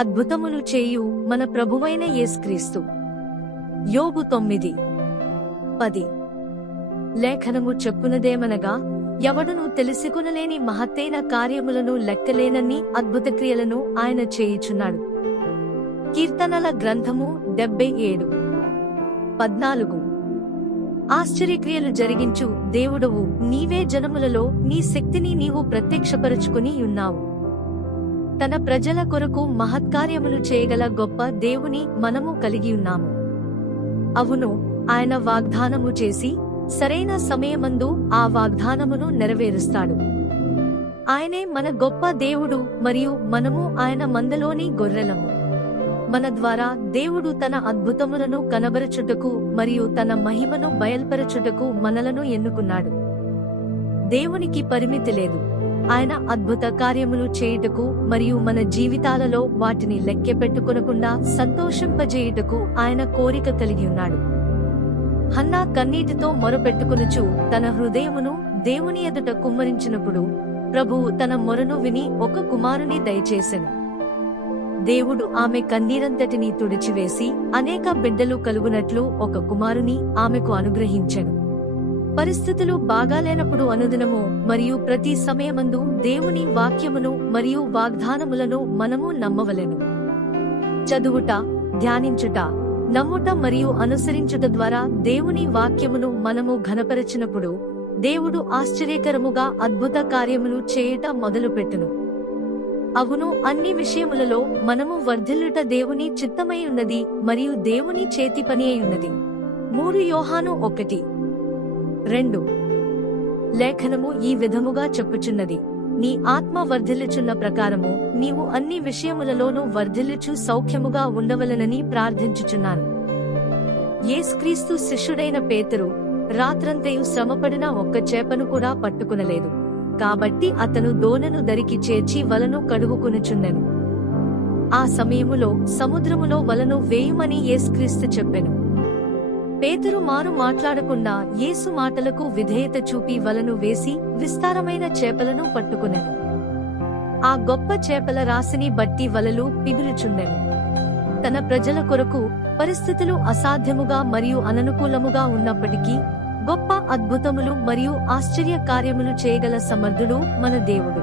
అద్భుతములు చేయు మన ప్రభువైన యేసుక్రీస్తు. యోబు 9:10. లేఖనము చెప్పునదేమనగా, ఎవడును తెలిసికొనలేని మహత్తైన కార్యములను లెక్కలేనన్ని అద్భుత క్రియలను ఆయన చేయుచున్నాడు. కీర్తనల గ్రంథము 77:14. ఆశ్చర్యక్రియలు జరిగించు దేవుడవు నీవే, జనములలో నీ శక్తిని నీవు ప్రత్యక్షపరచుకుని ఉన్నావు. తన ప్రజల కొరకు మహత్కార్యములు చేయగల గొప్ప దేవుని మనము కలిగి ఉన్నాము. అవును, ఆయన వాగ్దానము చేసి సరైన సమయమందు ఆ వాగ్దానమును నెరవేరుస్తాడు. ఆయనే మన గొప్ప దేవుడు మరియు మనము ఆయన మందలోని గొర్రెలము. మన ద్వారా దేవుడు తన అద్భుతములను కనబరచుటకు మరియు తన మహిమను బయల్పరచుటకు మనలను ఎన్నుకున్నాడు. దేవునికి పరిమితి లేదు. ఆయన అద్భుత కార్యములు చేయుటకు మరియు మన జీవితాలలో వాటిని లెక్కెపెట్టుకొనకుండా సంతోషింపజేయుటకు ఆయన కోరిక కలిగి ఉన్నాడు. హన్నా కన్నీటితో మొరపెట్టుకొనుచు తన హృదయమును దేవుని ఎదుట కుమ్మరించినప్పుడు ప్రభువు తన మొరను విని ఒక కుమారుని దయచేసెను. దేవుడు ఆమె కన్నీరంతటినీ తుడిచివేసి అనేక బిడ్డలు కలుగునట్లు ఒక కుమారుని ఆమెకు అనుగ్రహించెను. పరిస్థితులు బాగాలేనప్పుడు అనుదినము మరియు ప్రతి సమయమందు దేవుని వాక్యమును మరియు వాగ్దానములను మనము నమ్మవలెను. చదువుట, ధ్యానించుట, నమ్ముట మరియు అనుసరించుట ద్వారా దేవుని వాక్యమును మనము ఘనపరచినప్పుడు దేవుడు ఆశ్చర్యకరముగా అద్భుత కార్యములు చేయుట మొదలుపెట్టును. అవును, అన్ని విషయములలో మనము వర్ధిల్లుట దేవుని చిత్తమై ఉన్నది మరియు దేవుని చేతి పని అయి ఉన్నది. 3 యోహాను 1:2. లేఖనము ఈ విధముగా చెప్పుచున్నది, నీ ఆత్మ వర్ధిల్లుచున్న ప్రకారము నీవు అన్ని విషయములలోనూ వర్ధిల్లుచు సౌఖ్యముగా ఉండవలనని ప్రార్థించుచున్నాను. యేసుక్రీస్తు శిష్యుడైన పేతురు రాత్రంతయు శ్రమపడిన ఒక్క చేపను కూడా పట్టుకునలేదు. కాబట్టి అతను దోణను దరికి చేర్చి వలను కడుగుకొనుచున్నెను. ఆ సమయములో సముద్రములో వలను వేయుమని యేసుక్రీస్తు చెప్పెను. పేతురు మారు మాట్లాడకుండా యేసు మాటలకు విధేయత చూపి వలను వేసి విస్తారమైన చేపలను పట్టుకునెను. ఆ గొప్ప చేపల రాశిని బట్టి వలలు పిగులుచుండెను. తన ప్రజల కొరకు పరిస్థితులు అసాధ్యముగా మరియు అననుకూలముగా ఉన్నప్పటికీ గొప్ప అద్భుతములు మరియు ఆశ్చర్య కార్యములు చేయగల సమర్థుడు మన దేవుడు.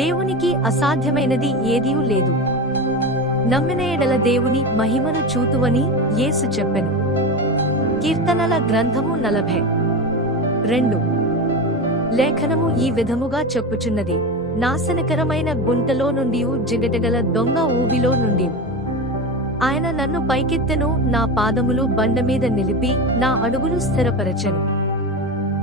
దేవునికి అసాధ్యమైనది ఏదీ లేదు. నమ్మిన ఎడల దేవుని మహిమను చూతువని యేసు చెప్పెను. కీర్తనల గ్రంథము 40:2. లేఖనము ఈ విధముగా చెప్పుచున్నది, నాశనకరమైన గుంటలో నుండి జిగటగల దొంగ ఊబిలో నుండి ఆయన నన్ను పైకెత్తెను, నా పాదములు బండమీద నిలిపి నా అడుగును స్థిరపరచెను.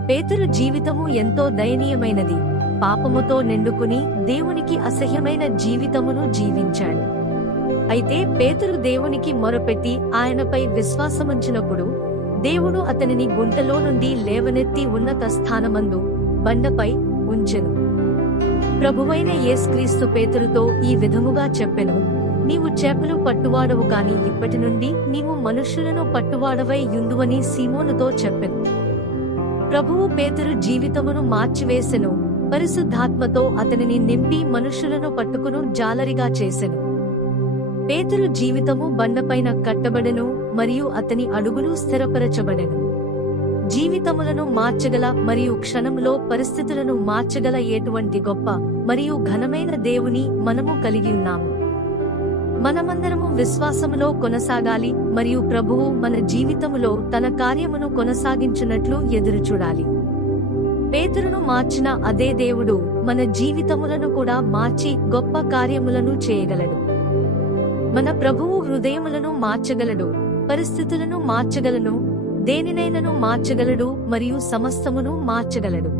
పేతురు జీవితము ఎంతో దయనీయమైనది. పాపముతో నిండుకుని దేవునికి అసహ్యమైన జీవితమును జీవించాడు. అయితే పేతురు దేవునికి మొరపెట్టి ఆయనపై విశ్వాసముంచినప్పుడు దేవుడు అతనిని గుంటలో నుండి లేవనెత్తి ఉన్నత స్థానమందు బండపై ఉంచెను. ప్రభువైన యేసుక్రీస్తు పేతురుతో ఈ విధముగా చెప్పెను, నీవు చేపలు పట్టువాడవు కాని ఇప్పటి నుండి నీవు మనుష్యులను పట్టువాడవై యుందువని సీమోనుతో చెప్పెను. ప్రభువు పేతురు జీవితమును మార్చివేసెను. పరిశుద్ధాత్మతో అతనిని నింపి మనుష్యులను పట్టుకును జాలరిగా చేసెను. పేతురు జీవితము బండపైన కట్టబడెను మరియు అతని అడుగులు స్థిరపరచబడెను. జీవితములను మార్చగల మరియు క్షణములో పరిస్థితులను మార్చగల ఎటువంటి గొప్ప మరియు ఘనమైన దేవుని మనము కలిగి ఉన్నాము. మనమందరము విశ్వాసములో కొనసాగాలి మరియు ప్రభువు మన జీవితములో తన కార్యమును కొనసాగించున్నట్లు ఎదురుచూడాలి. పేతురును మార్చిన అదే దేవుడు మన జీవితములను కూడా మార్చి గొప్ప కార్యములను చేయగలడు. మన ప్రభువు హృదయములను మార్చగలడు, పరిస్థితులను మార్చగలను, దేనినైనను మార్చగలడు మరియు సమస్తమును మార్చగలడు.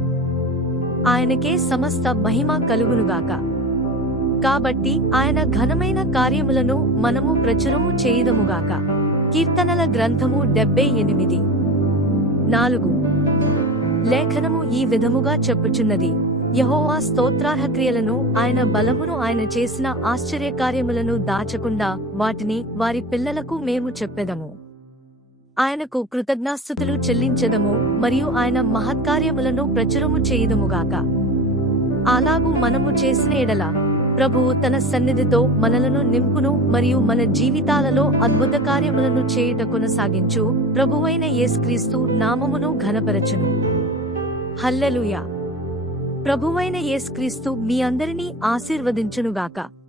ఆయనకే సమస్త మహిమ కలుగునుగాక. కాబట్టి ఆయన ఘనమైన కార్యములను మనము ప్రచురము చేయుదముగాక. కీర్తనల గ్రంథము 78:4. లేఖనము ఈ విధముగా చెప్పుచున్నది, యెహోవా స్తోత్రార్హ క్రియలను, ఆయన బలమును, ఆయన చేసిన ఆశ్చర్యకార్యములను దాచకుండా వాటిని వారి పిల్లలకు మేము చెప్పెదము. ఆయనకు కృతజ్ఞాస్తుతులు చెల్లించెదము మరియు ఆయన మహత్కార్యములను ప్రచురము చేయుదముగాక. అలాగు మనము చేసిన ఎడల ప్రభువు తన సన్నిధితో మనలను నింపును మరియు మన జీవితాలలో అద్భుత కార్యములను చేయుట కొనసాగించు ప్రభువైన యేసుక్రీస్తు నామమును ఘనపరచును. హల్లెలూయా. ప్రభువైన యేసుక్రీస్తు మీ అందరినీ ఆశీర్వదించునుగాక.